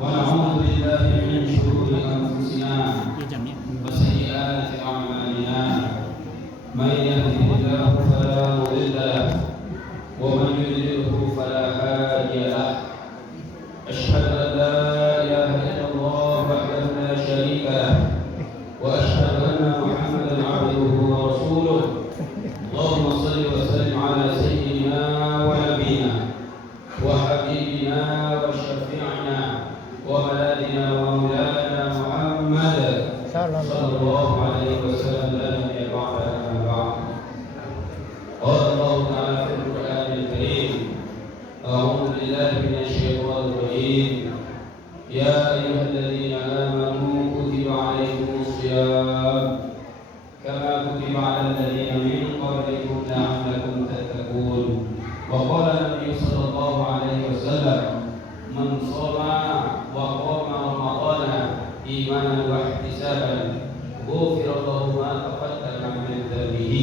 ونعوذ بالله من شرور أنفسنا وسيئات أعمالنا من يهده الله فلا مضل له ومن يضلله فلا هادي له أشهد أن لا إله إلا الله وحده لا شريك له وأشهد أن محمدا عبده ورسوله اللهم صل وسلم على سيدنا ونبينا وحبيبنا وشفيعنا وملاذنا ومولانا محمد صلى الله عليه وسلم لا نبي بعده أما بعد. قال الله تعالى في القرآن الكريم أعوذ بالله من الشيطان الرجيم يا أيها الذين آمنوا كتب عليكم الصيام كما كتب على الذين من قبلكم لعلكم تتقون. وقال النبي صلى الله عليه وسلم من صام وقام رمضان إيمانا واحتسابا غفر له ما تقدم من ذنبه.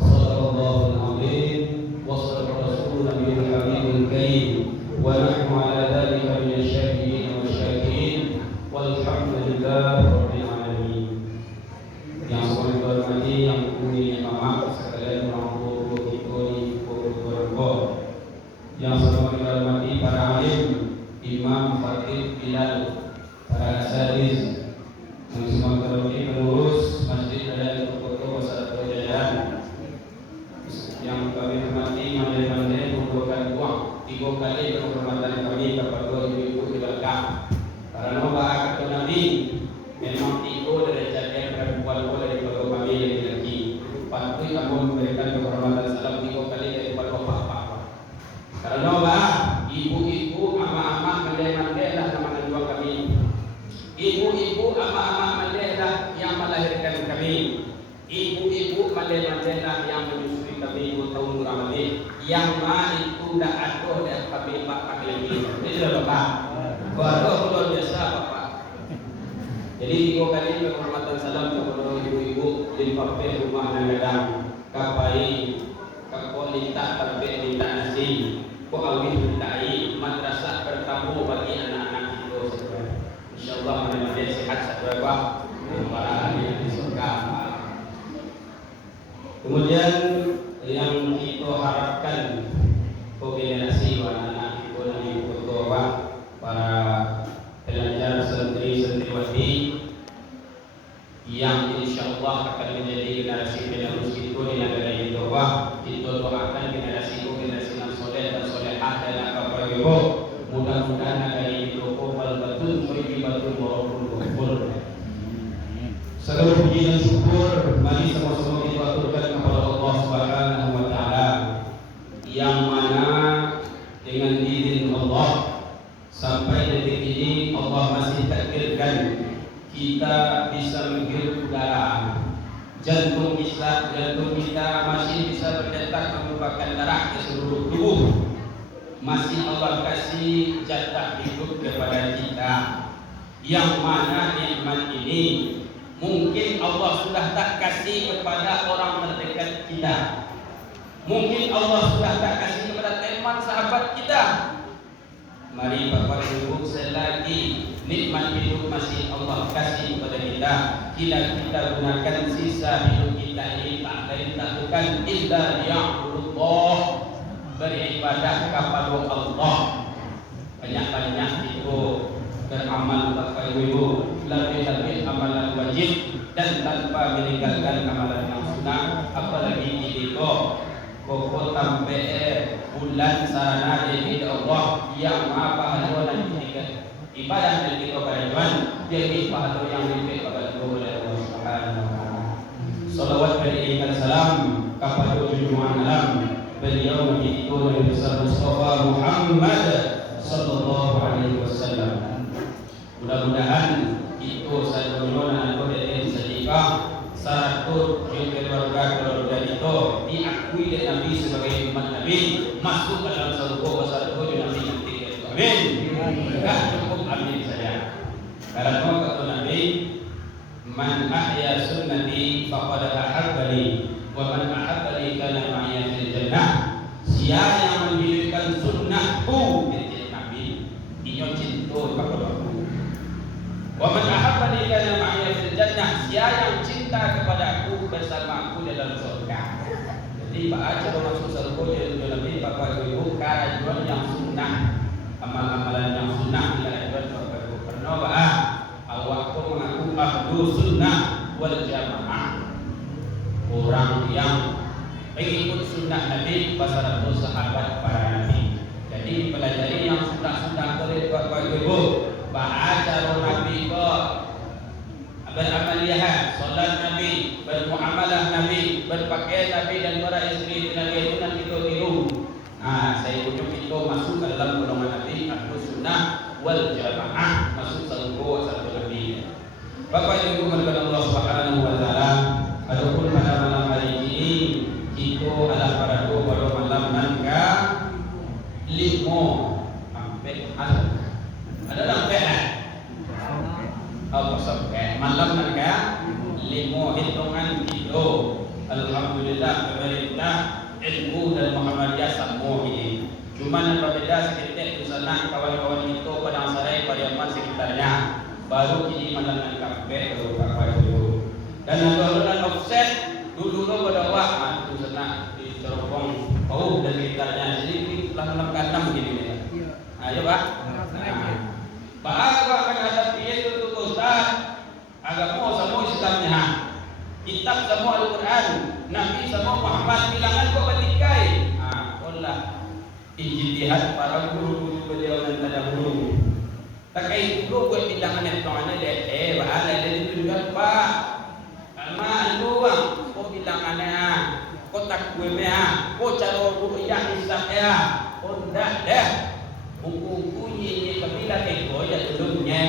صدق الله العظيم وصدق رسوله الحبيب الكريم ونحن على ذلك من الشاهدين والشاكرين والحمد لله رب العالمين. Yang saya hormati, yang mulia Imam sekalian orang tua kita di Purwokerto, yang saya hormati para alim, imam, khatib, bilal, para asatiz, yang semua terhormati pengurus masjid Raya Purwokerto beserta jajaran, yang kami hormati mandai-mandai membuahkan uang 3 kali penghormatan kami kepada ibu-ibu di belakang. Karena kata Nabi memang 3 derajat yang perempuan boleh daripada kami laki-laki. Patut kamu memberikan penghormatan salam 3 kali daripada bapak-bapak. Karena ibu-ibu, ama-ama mandai-mandai lah nama dua kami. Ibu-ibu, ama-ama mandai lah yang melahirkan kami. Ibu-ibu mandai-mandai lah yang menyusui kami 2 tahun Ramadhan. Yang mana itu dah ada dan kami bapak lagi. Ini sudah bapak. Keluarga luar biasa bapak. Jadi 3 kali penghormatan salam kepada ibu-ibu di pape rumah Nagadang, kapai, kapolita, kape minta nasi, awin mintai, madrasah bertamu bagi anak-anak itu. InsyaAllah mudah-mudahan sehat sahabat para ahli di surga. Kemudian yang kita harapkan kombinasi anak-anak itu dan ibu tua para pelajar santri-santriwati yang insyaallah akan menjadi generasi penerus itu di negara Indonesia. Kita doakan generasi yang soleh dan solehah dan akal ibu. Mudah-mudahan negara Indonesia betul betul warahmatullahi. Segala puji dan syukur mari sama-sama kita aturkan kepada Allah Subhanahu wa taala yang mana dengan izin Allah sampai detik ini Allah masih takdirkan kita bisa menghirup udara. Jantung kita masih bisa berdetak menumpahkan darah ke seluruh tubuh. Masih Allah kasih jatah hidup kepada kita. Yang mana nikmat ini mungkin Allah sudah tak kasih kepada orang terdekat kita. Mungkin Allah sudah tak kasih kepada teman sahabat kita. Mari Bapak Ibu selagi nikmat hidup masih Allah kasih kepada kita, kita gunakan sisa hidup kita ini tak lain tak bukan illa liya'budullah, beribadah kepada Allah. Banyak-banyak itu beramal Bapak Ibu, lebih-lebih amalan wajib dan tanpa meninggalkan amalan yang sunnah, apalagi itu pokok sampai bulan sarana dari Allah yang maha pahala dan ibadah dan kita kerajuan jadi pahala yang lebih kepada Allah Subhanahu wa taala. Salawat berikan salam kepada junjungan alam beliau itu Nabi Mustafa Muhammad sallallahu alaihi wasallam. Mudah-mudahan itu saya menyuruh atau dari sedekah satu yang keluarga itu diakui oleh Nabi sebagai umat Nabi masuk ke dalam surga Nabi nanti. Amin. Enggak cukup amin saja. Karena kata Nabi, man ahya sunnati faqad ahabbani wa man ahabbani kana ma'iya fil jannah. Siapa yang menghidupkan sunnahku, Nabi, inyo cinta kepadaku. Wa man ahabbani kana ma'iya fil jannah, siapa yang cinta kepadaku bersama aku dalam surga. Jadi Pak Aceh masuk surga jadi lebih Bapak Ibu karajuan yang sunnah, amal-amalan yang sunnah karajuan Bapak Ibu. Pernah Pak awakku mengaku ahlu sunnah wal jamaah, orang yang mengikut sunnah Nabi beserta sahabat para Nabi. Jadi pelajari yang sunnah-sunnah oleh Bapak Ibu, baca Nabi kok beramaliyah, solat Nabi, bermuamalah Nabi, berpakaian Nabi dan para istri Nabi itu nanti kita tiru. Nah, saya ucap itu masuk ke dalam golongan Nabi ahlu sunnah wal jamaah, masuk satu Nabi. Bapak Ibu kepada Allah Subhanahu wa taala, adapun pada malam hari ini itu adalah pada malam nangka limo sampai adalah pehat. Sampai malam nangka limo hitungan itu. Alhamdulillah pemerintah ilmu dan Muhammadiyah semua ini. Cuma yang berbeda sedikit di sana kawan-kawan itu Padang Sarai, Pariaman sekitarnya. Baru kini malam nangka Bapak Ibu. Dan alunan offset dulu pada waktu itu sana di Cerobong Pau dan sekitarnya. Jadi malam kadang begini ya. Ayo Pak. Pak akan hadapi itu tuh Ustaz. Agama semua Islamnya. Kitab semua Al-Quran, Nabi semua Muhammad bilangan kok betikai. Allah ijtihad para guru-guru beliau dan terdahulu. Takai guru buat bilangan itu mana deh. Bahala dia tunjukkan Pak. Alma luang kok bilangannya. Kok tak gue mea. Kok cara ru'yah hisab ya. Kok ndak deh. Buku-buku ini kabila kayak gue ya dulunya.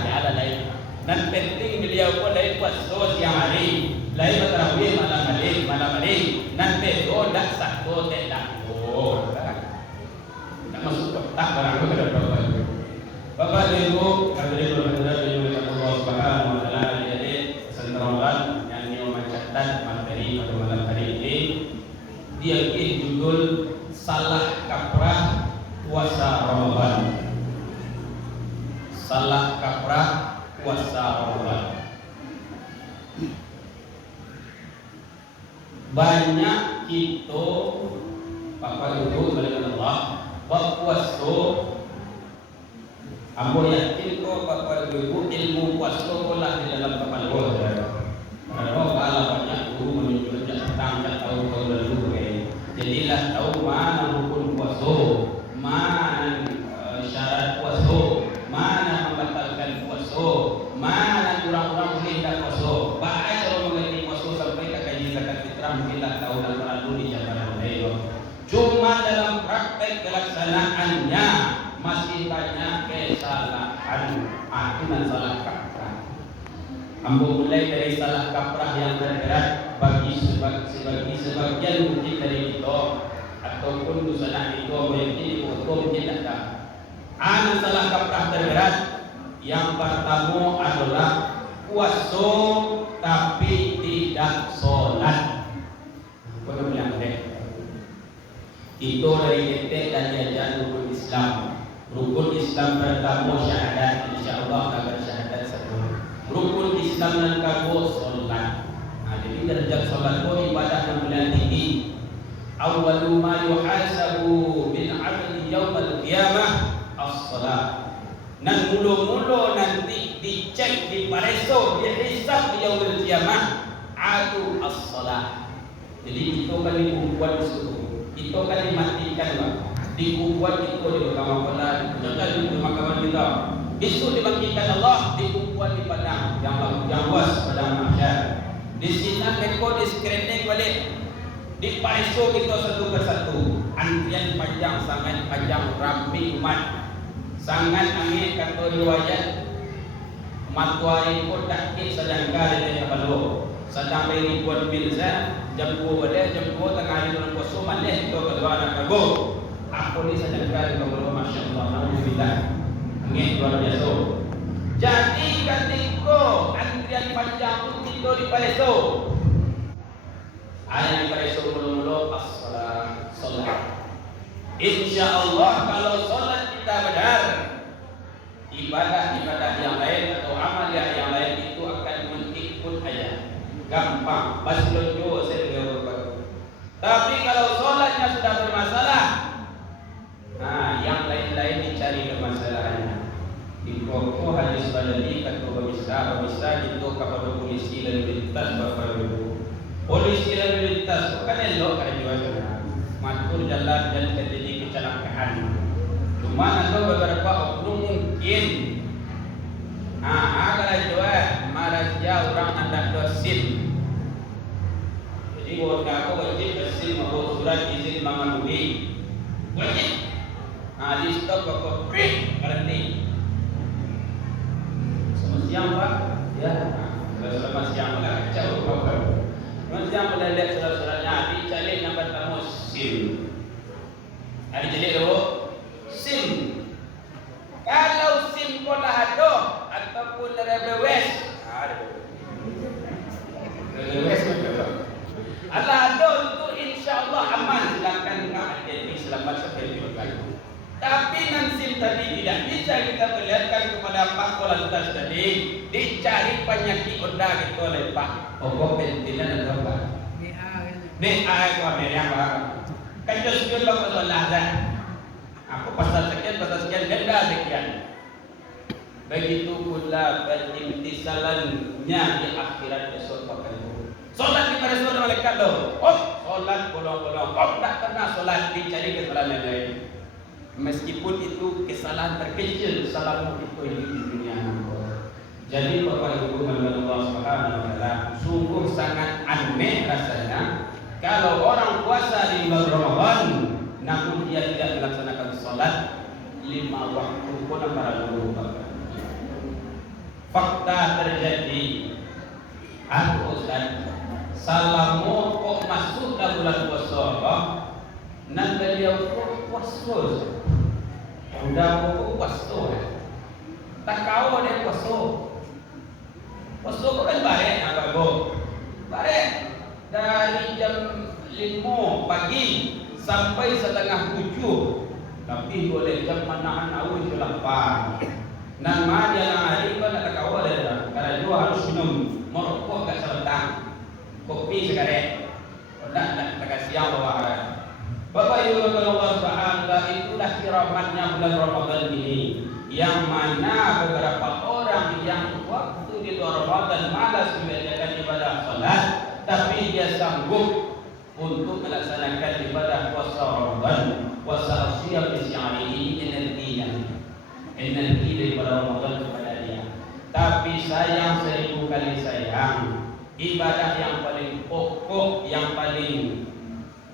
Jalan lain. Dan penting beliau pun dari puasa siang hari, lain tarawih malam hari. Nanti dak satu tidak oh, tak masuk kotak barang itu ada berapa? Bapak Ibu, hadirin berbahagia Allah Subhanahu wa taala, jadi sentrolan yang mencatat materi pada malam hari ini, dia judul salah kaprah puasa Ramadan. Salah kaprah puasa Ramadan. Banyak itu Bapak Ibu kalian Allah berpuasa. Ambo yakin kok Bapak Ibu ilmu puasa pula di dalam kepala kita. Kalau kalau banyak guru menunjuk tentang tahu dulu jadilah tahu mana hukum puasa, mana syarat puasa, mana membatalkan puasa, mana kurang-kurang boleh tak puasa. Baik kalau mengerti puasa sampai ke kaji zakat fitrah mungkinlah tahu dan perlu dijabarkan oleh. Cuma dalam praktek pelaksanaannya masih banyak kesalahan. Itu salah kaprah. Ambo mulai dari salah kaprah yang terberat bagi sebagian mungkin dari kita ataupun dosa itu mungkin hukum tidak ada. Ana salah kaprah terberat yang pertama adalah puasa tapi tidak sholat. Belum yang itu dari detik dan diajar rukun Islam. Rukun Islam pertama syahadat, insyaallah akan syahadat satu. Rukun Islam yang kedua sholat. Jadi derajat sholat itu ibadah yang paling tinggi. Awwalu ma yuhasabu bil 'abdi yaumil qiyamah as-shalah. Dan mula-mula nanti dicek, dipareso, dihisab di yaumil qiyamah adu as-shalah. Jadi itu kan dibuat suku, itu kan dimatikan Pak. Dibuat itu di kamar jangan di makaman kita. Besok dibangkitkan Allah, dibuat di padang yang luas padang mahsyar. Di sini mereka di screening balik, dipareso kita satu persatu. Antrian panjang, sangat panjang, ramai umat. Sangat angin kata riwayat matuari pun tak sedang kali dia balu sedang beri buat bilza jam 2 pada jam 2 tengah hari bulan puasa malih itu kedua anak kago aku ni sedang kali balu masyaallah alhamdulillah angin luar biasa. Jadi ketika antrian panjang tu kita di Paleso ayat di Paleso mula-mula as-salat. Insya Allah kalau sholat kita benar, ibadah-ibadah yang lain atau amal yang lain itu akan mengikut aja, gampang. Baslonjo saya berkata. Tapi kalau sholatnya sudah bermasalah, nah yang lain-lain dicari permasalahannya. Di pokok hadis badali kata bisa itu kepada polisi lalu lintas bapak ibu. Polisi lalu lintas bukan elok kan jualan. Matur jalan dan terjadi kecelakaan. Cuma ada beberapa oknum mungkin agar jual marahnya orang anda dosin. Jadi buat aku wajib dosin membawa surat izin mengemudi. Wajib. Di stop kok free berhenti. Selamat siang Pak. Ya. Selamat siang lah. Kacau Pak. Selamat siang boleh lihat surat-suratnya. Dicari nombor tamu SIM. Ada jadi dulu SIM. Kalau SIM pun ada ataupun RBWS, RBWS Allah ada itu insya Allah aman. Silakan jadi selamat sekali. Tapi nan SIM tadi tidak bisa kita perlihatkan kepada Pak Polantas tadi. Dicari penyakit oda gitu oleh Pak. Pokok bentilan dan apa? BA itu Amerika Pak. Kanjeng sekalian Bapak Allah dah. Aku pasal sekian ganda sekian. Begitu pula berintisalannya di akhirat besok Bapak Ibu. Solat di pada surah malaikat loh. Solat bolong-bolong. Tak pernah solat dicari kesalahan lain. Meskipun itu kesalahan terkecil, salahmu itu di dunia. Jadi Bapak Ibu Allah Subhanahu wa taala sungguh sangat aneh rasanya kalau orang puasa di bulan Ramadan namun dia tidak melaksanakan sholat 5 waktu pun para guru. Fakta terjadi aku Ustaz salamu kok masuk dalam bulan puasa nan beliau kok puasa udah kok puasa tak kau dia puasa kok kan barek apa bu barek dari jam 5 pagi sampai setengah 7, tapi boleh jam manahan awal itu 8. Dan dia hari pun tak kawal dah. Karena dua harus minum merokok kat seletang, kopi sekarang. Tak kasih siang bawa. Bapak Ibu Allah Subhanahu wa itulah kiramatnya bulan Ramadan ini, yang mana beberapa orang yang waktu di luar Ramadan malas mengerjakan ibadah salat, tapi dia sanggup untuk melaksanakan ibadah puasa Ramadan. Puasa siap disiari ini energi daripada Ramadan kepada dia. Tapi sayang 1000 kali sayang, ibadah yang paling pokok, yang paling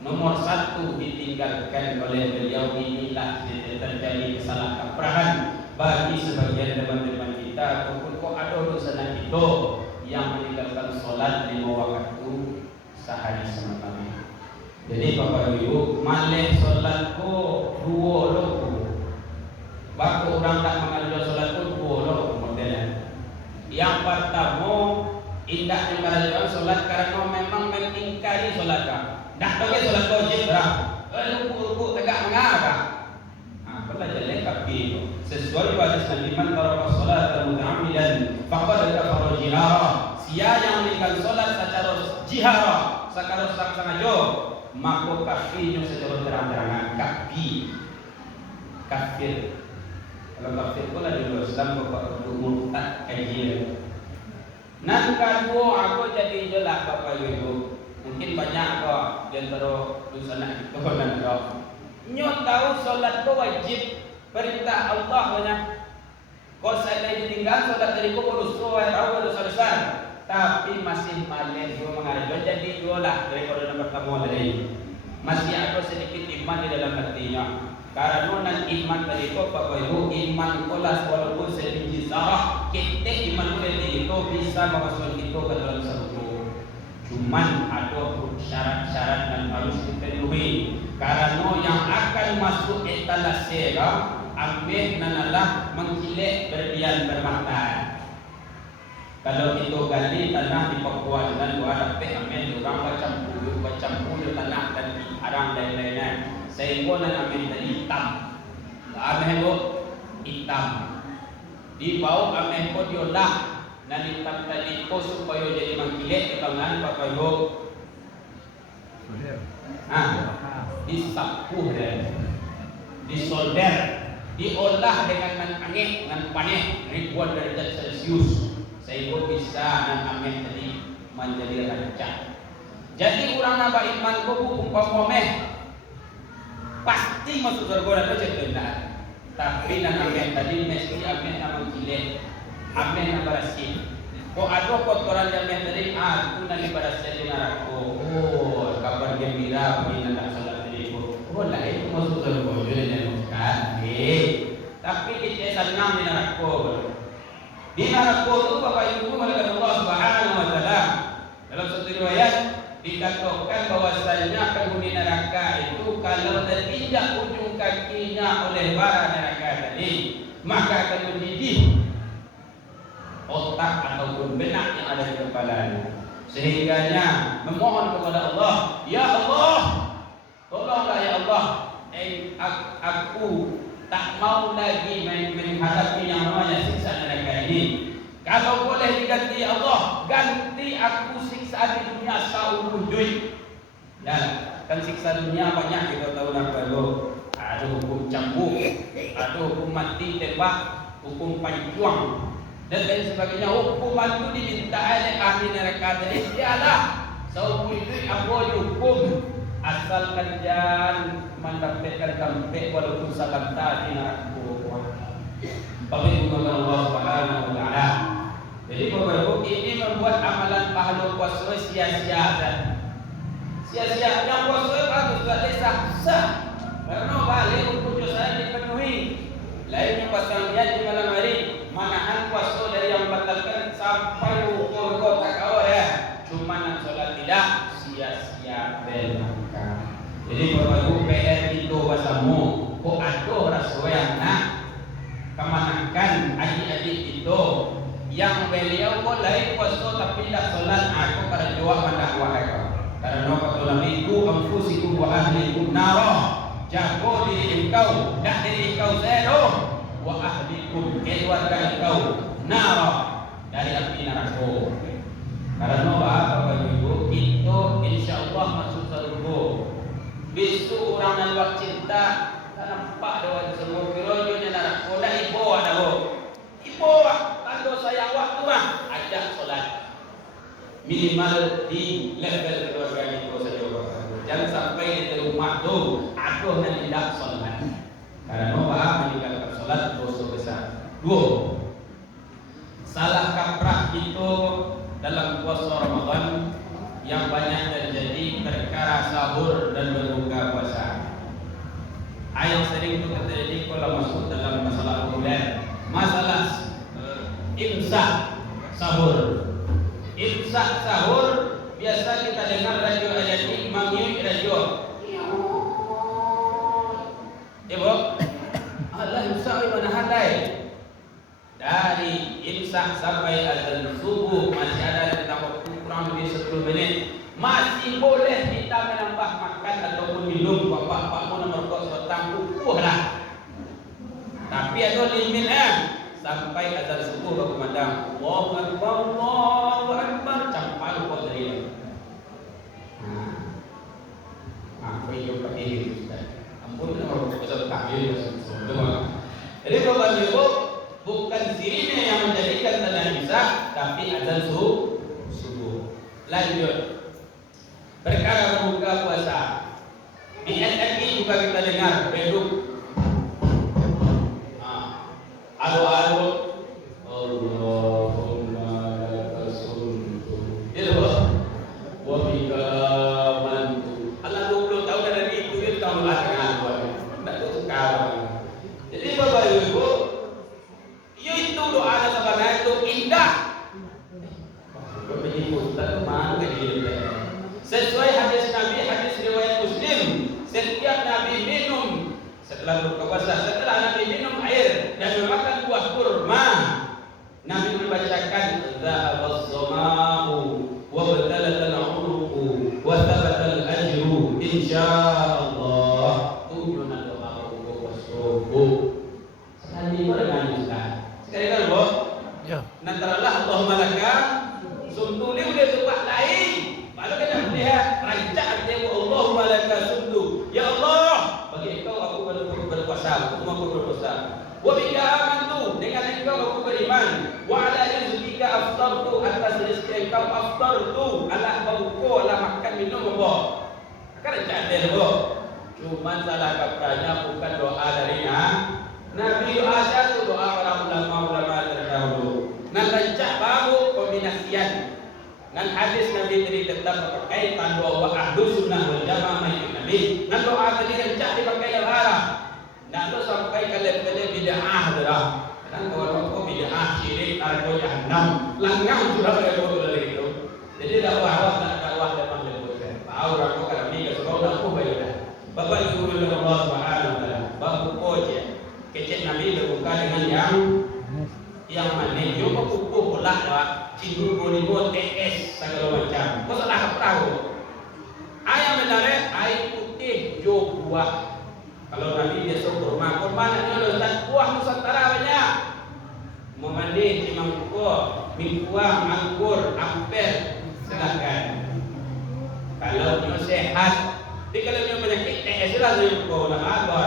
nomor 1 ditinggalkan oleh beliau inilah terjadi kesalahkaprahan bagi sebagian teman-teman kita ataupun kok ada dosa itu yang meninggalkan solat 5 waktu sehari semalam. Jadi Bapak Ibu, malih solat ko 2 loko. Baku orang tak mengajar solat ko 2 loko modelnya. Yang pertama, indahnya mengajar solat karena memang mengingkari solat ka. Dah tahu ke solat wajib dah. Luku tegak mengapa? Pernah jelek tapi sesuai hadis Nabi man taraka salat muta'ammidan faqad kafara jihara. Sia yang meninggalkan solat secara jihara, secara sengaja, maka kafirnya secara terang-terangan kafir. Kalau kafir pula di Islam bapak murtad kafir. Nan kedua aku jadi jelas Bapak Ibu. Mungkin banyak kok di antara dosa itu dan kau. Nyo tahu solat itu wajib, perintah Allah banyak. Kalau saya ditinggal solat dari kau dosa, tahu dosa besar. Tapi masih malih dua mengajar jadi dua lah daripada yang pertama tadi. Masih ada sedikit iman di dalam hatinya. Karena nan iman tadi kau Bapak Ibu, iman kolas walaupun sebiji zarah, kita iman itu bisa memasukkan kita ke dalam surga. Cuman ada syarat-syarat yang harus dipenuhi. Karena yang akan masuk etalase ambil nanalah mengkilek berdian bermakna. Kalau itu gali tanah di Papua dan dua dapat ambil orang macam puluh tanah dan arang lain-lainnya. Sehingga namin tadi hitam. Ameh ko hitam. Di bawah ameh ko diolah. Nalitam tadi ko supaya jadi mangkilit ibangan papayo. Disapuh dan disolder, diolah dengan angin, dengan panen ribuan derajat Celcius sehingga bisa ameh tadi menjadi rancak. Jadi orang nambah iman ko umpamanya pasti masuk surga dan benar. Tapi ameh tadi mesti ameh nama cilik, ameh nama bersih. Kok ada kotoran ameh tadi, aku nanti bersih di neraka. Oh, kabar gembira bagi anak salat tadi. Oh, lah itu masuk surga jadi bukan. Tapi kita senang di neraka. Di neraka itu Bapak Ibu malaikat Allah Subhanahu wa taala. Dalam satu riwayat dikatakan bahwasanya penghuni neraka itu kalau terinjak ujung kakinya oleh bara neraka tadi, maka akan mendidih otak ataupun benak yang ada di kepalanya, sehingganya memohon kepada Allah, ya Allah, tolonglah ya Allah, aku tak mau lagi menghadapi yang namanya siksa neraka ini. Kalau boleh diganti ya Allah, ganti aku siksa di dunia seumur hidup. Dan kan siksa dunia banyak kita tahu apa itu. Ada hukum cambuk, ada hukum mati tembak, hukum panjuang dan lain sebagainya. Hukuman itu diminta oleh ahli neraka tadi. Tiada seumur hidup apa hukum asalkan jangan mendapatkan tempat walaupun salam tadi neraka. Bagi Allah Subhanahu wa taala. Jadi Bapak Ibu, ini membuat amalan pahala puasa sia-sia dan sia-sia. Yang puasa bagus tak sah. Karena balik hukum dosa dipenuhi. Lainnya pasangan di malam hari, manahan puasa dari yang batalkan sampai ukur kota kau ya. Cuma nak solat tidak sia-sia belaka. Jadi Bapak Ibu, PR itu bahasamu. Kok ada rasa yang nak kemanakan adik-adik itu yang beliau boleh puasa tapi tidak solat, aku pada jawab mendakwah mereka. Karena kata Nabi itu anfusikum wa ahlikum nara, jago diri engkau dan diri engkau zero, wa ahlikum keluarga engkau nara dari api neraka. Karena Bapak Ibu itu insya Allah masuk surga. Besok orang nalwak cinta nampak dewan semua kirojonya neraka dah ibawa dah. Ibawa tanda saya waktu mah ajak solat minimal di level keluarga itu saja. Jangan sampai di rumah tu aku yang tidak solat. Karena meninggalkan solat dosa besar. 2. Salah kaprah itu dalam puasa Ramadan yang banyak terjadi perkara sahur dan berbuka puasa. Yang sering itu terjadi kalau masuk dalam masalah populer, masalah imsak sahur. Imsak sahur biasa kita dengar radio ayat manggil radio. Ibu, Allah imsak mana handai? Dari imsak sampai azan subuh masih ada tentang waktu kurang lebih 10 menit. Masih boleh kita menambah makan ataupun minum. Bapak-bapak mau nomor kos petang upuh lah. Tapi ada limitnya. Sampai azan subuh berkumandang Allahu Akbar, Allahu Akbar, sampai lupa dari apa yang pakai ini Ustaz. Ampun nomor kos petang. Jadi Bapak Ibu, bukan sirine yang menjadikan tanda imsak, tapi azan subuh. Lanjut. Perkara berbuka puasa. Di NMI juga kita dengar beduk. Alo Allahumma lakasuntu wa bika mantu. Allah 20 tahun dari itu dia tahu lah dengan aku. Tak tahu sekarang. Jadi Bapak Ibu, itu doa ada sebenarnya itu indah. Bapak Ibu, tak mana dia. Sesuai hadis Nabi, hadis riwayat Muslim, setiap Nabi minum setelah berbuka puasa, setelah Nabi minum air dan memakan buah kurma, Nabi membacakan zahabaz zama'u wa batalat al-'uruqu wa thabata al-ajru insyaallah. dosa, semua berdosa. Wa bika amantu, dengan engkau aku beriman. Wa ala rizqika aftartu, atas rezeki engkau aftartu, ala bauku, ala makan minum apa. Kan cadel apa? Cuma salah kaprahnya bukan doa dari Nabi Adam itu doa para ulama terdahulu. Nan rancak baru kombinasian. Nan hadis Nabi tadi tetap pakai tandu wa ahlu sunnah wal jamaah Nabi. Nan doa tadi rancak dipakai dalam arah. Nak tu sampai ke level bid'ah dah. Dan kalau bid'ah syirik tarikh jahannam, langgang sudah level dari itu. Jadi dakwah memang level. Tahu aku kalau ni ke sekolah aku bayar. Bapak Ibu oleh Allah Subhanahu wa taala. Bapak koja kecil Nabi berbuka dengan yang mana yo kupu pula dah cindu bolimo TS segala macam. Kau salah perahu. Ayam menarik air putih jo buah. Kalau Nabi biasa kurma ada dan buah Nusantara banyak. Mau mandi di mangkuk, mingkuang, anggur, ampel, silakan. Kalau dia sehat, kalau dia penyakit, silakan kau nak apa?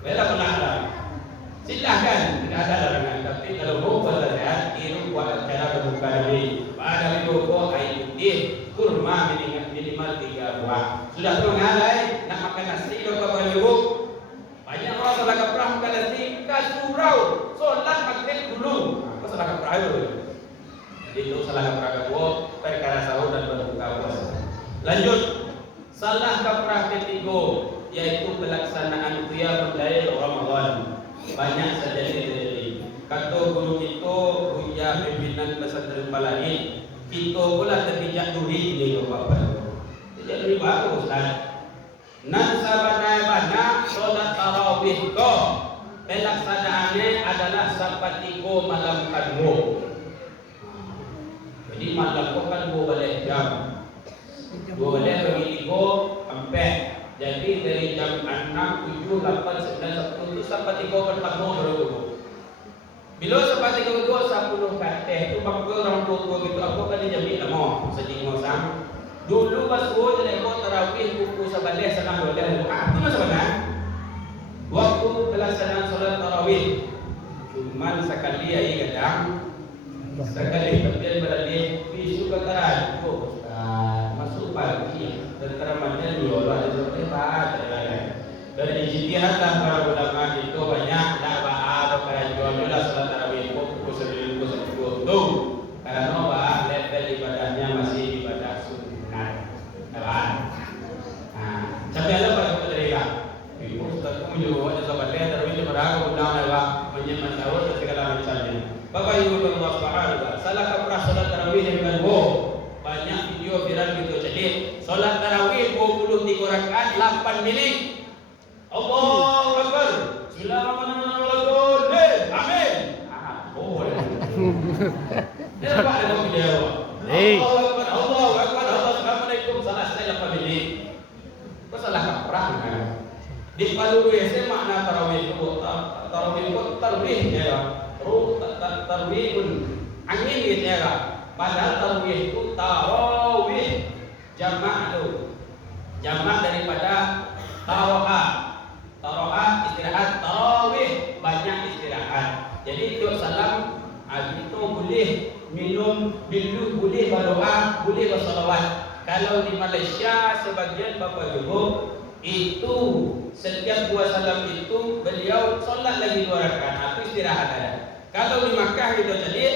Bela penala. Silakan, tidak ada larangan. Tapi kalau mau sehat, itu buat cara berbuka Nabi. Pada itu kau air putih, kurma minimal 3 buah. Sudah mengalai nak makan nasi ke Bapak Ibu? Banyak orang salah kaprah makan nasi ke surau, solat maghrib dulu. Apa salah kaprah itu? Jadi itu salah kaprah kedua perkara sahur dan berbuka puasa. Lanjut, salah kaprah ketiga yaitu pelaksanaan qiyamul lail Ramadan. Banyak saja terjadi. Kata guru kita, Buya pimpinan pesantren Palani, kita pula terpijak duri ni Bapak. Jadi lebih bagus Ustaz. Nan sabana solat tarawih ko pelaksanaannya adalah sampai 3 malam kadmo. Jadi malam ko kadmo balik jam. Boleh bagi 3 sampai. Jadi dari jam 6, 7, 8, 9, 10 itu sampai 3 kadmo baru. Bila sampai 3 10 kateh itu bangku orang tua gitu apa kan dijamin lama sedih ngosam. Dulu pas gua jadi kau tarawih buku sebelah senang boleh. Itu masa mana? Waktu pelaksanaan solat tarawih, cuman sekali aja kadang, sekali kemudian berada bisu kataran. Masuk pagi, tentara macam dulu ada seperti apa? Dari ijtihad lah para ulama itu banyak tak bahas para jualnya solat tarawih buku 9 tu. Karena bahas level ibadahnya masih ibadah sampai ada pada mereka. Ibu Ustaz pun juga ada sahabat dia tarawih berapa bulan lewat menyemat sahur dan segala macamnya. Bapak Ibu Allah Subhanahu wa taala, salah kaprah salat tarawih dengan banyak video viral gitu. Jadi salat tarawih 23 rakaat 8 minit. Allahu Akbar. Bismillahirrahmanirrahim. Amin. Boleh. Dia apa ada video? Allahu Akbar. Allahu Akbar. Assalamualaikum. Salah saya 8 minit. Salah kaprah kan. Di Palu WC makna tarawih itu tarawih ya. Tarawih angin gitu ya. Padahal tarawih itu tarawih jamak itu. Jamak daripada taroha. Taroha istirahat, tarawih banyak istirahat. Jadi tiap salam itu boleh minum, boleh berdoa, boleh bersolawat. Kalau di Malaysia sebagian Bapak Ibu itu setiap 2 salam itu beliau solat lagi 2 rakaat atau istirahat ada. Kalau di Makkah itu jadi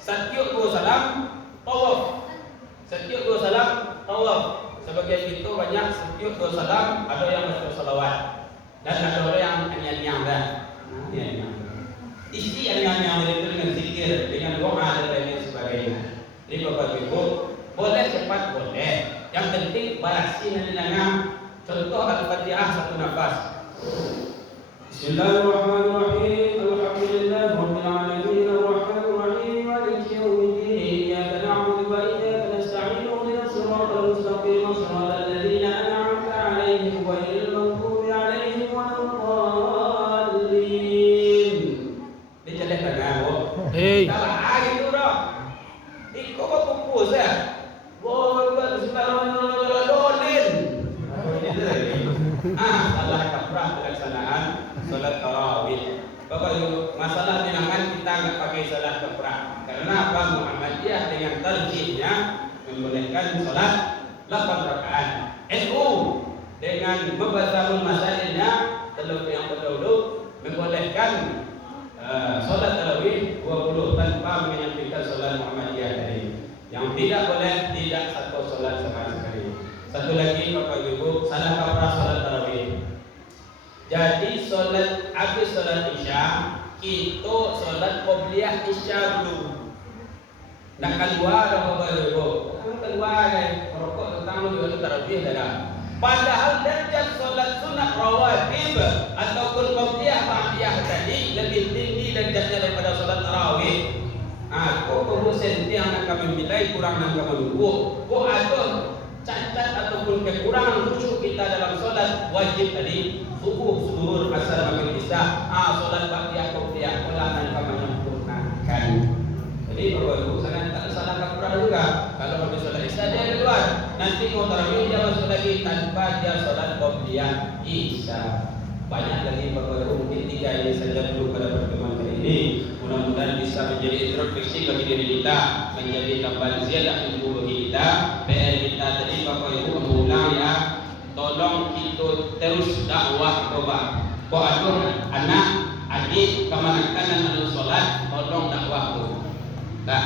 setiap 2 salam tawaf. Setiap 2 salam tawaf. Sebagian itu banyak setiap 2 salam ada yang baca salawat dan ada yang nyanyi dah. Isi yang nyanyi itu dengan zikir, dengan doa dan lain sebagainya. Jadi Bapak Ibu boleh cepat boleh. Yang penting barasi dengan contoh Al-Fatihah 1 nafas. Bismillahirrahmanirrahim. Alhamdulillahirabbil alamin arrahmanir rahim maliki yaumiddin iyyaka na'budu wa iyyaka nasta'in ihdinas siratal mustaqim siratal ladzina an'amta 'alaihim ghairil maghdubi 'alaihim waladdallin. Dijelek tangan, Bu. Hei. Salah itu dah. Ikut apa pupus ya? Salah kaprah pelaksanaan salat Bapak Ibu, masalah bilangan kita nggak pakai salat kaprah. Karena apa? Muhammadiyah dengan tarjihnya membolehkan salat 8 rakaat. NU dengan membaca masalahnya terlebih yang terdahulu membolehkan salat tarawih 20 tanpa menyampaikan salat Muhammadiyah tadi. Yang tidak boleh tidak satu salat sama sekali. Satu lagi Bapak Ibu, salah kaprah salat tarawih. Jadi salat habis salat Isya, itu salat qobliyah Isya dulu. Nak keluar Bapak Ibu, keluar merokok tentang lu tarawih dah. Padahal derajat salat sunat rawatib ataupun qobliyah ba'diyah tadi lebih tinggi derajatnya daripada salat tarawih. Kok kemudian yang kami nilai kurang dan kami kok ada cacat ataupun kekurangan khusyuk kita dalam salat wajib tadi subuh, zuhur, asar, maghrib, isya. Salat ba'diyah qobliyah ulangan kami menyempurnakan. Jadi Bapak Ibu sangat tak salah kaprah juga. Kalau habis salat isya dia keluar, nanti mau tarawih dia masuk lagi tanpa dia salat qobliyah isya. Banyak lagi Bapak Ibu, mungkin 3 ini saja dulu pada pertemuan kali ini. Mudah-mudahan bisa menjadi introspeksi bagi diri kita, menjadi tambahan ziyadah ilmu bagi kita. PR kita tadi Bapak Ibu mengulang ya. Tolong kita terus dakwah coba. Kok atur anak, adik, kemana-mana dalam solat, tolong dakwah tu. Nah,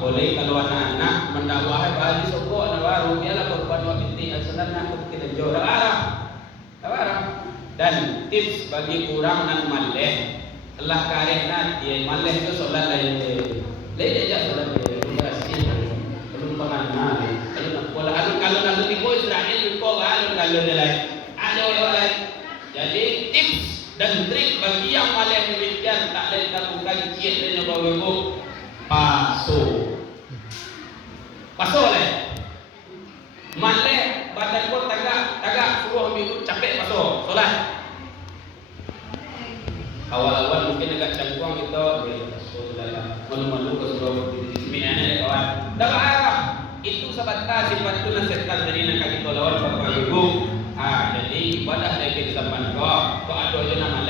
boleh kalau anak-anak mendakwah bahari sokok anak baru, biarlah korban wa binti al-sanana kita jauh darah. Dan tips bagi kurang dan maleh, telah karena dia maleh itu solat lain aja solat berhasil belum pengenal. Kalau nak tipu Israel lupa kalau lain ada orang lain. Jadi tips dan trik bagi yang maleh demikian tak lain tak bukan ciet dengan Bapak Ibu. Paso leh. Maleh badan kau tagak suruh ambil capek paso solat. Awal-awal mungkin agak cangkuang kita malu-malu ke suruh seminarnya kawan. Dah arah itu sebatas sifat tu setan dari nak kita lawan Bapak Ibu. Jadi ibadah dari zaman kau ada je nama